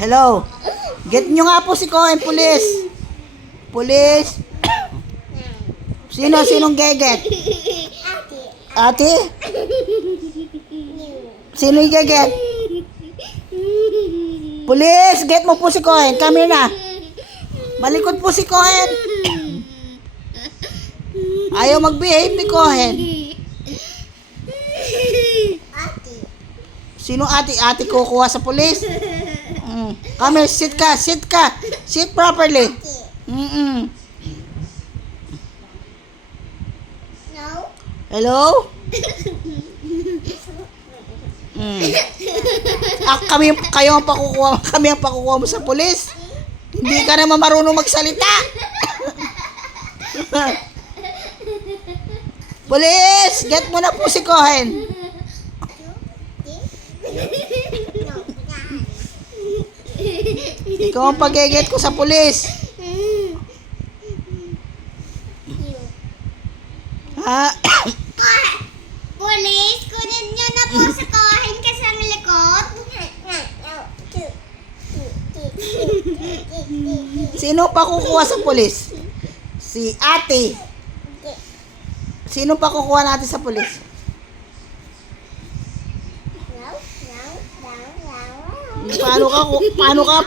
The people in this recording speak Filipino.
Hello. Get nyo nga po si Cohen, pulis. Pulis. Sinong geget? Ate? Sino yung geget? Pulis, get mo po si Cohen. Come here na. Malikot po si Cohen. Ayaw mag-behave ni Cohen. Sino ate? Ate kukuha sa pulis? Come here, sit ka. Sit properly. No. Hello? Kayo ang pakukuha mo sa pulis. Hindi ka naman marunong magsalita. Pulis, get mo na po si Cohen. Ikaw ang pag-get ko sa pulis. Ha? Pulis, kunin niyo na po sa Cohen kasi ang likod. Sino pa kukuha sa pulis? Si ate. Sino pa kukuha natin sa pulis? Paano ka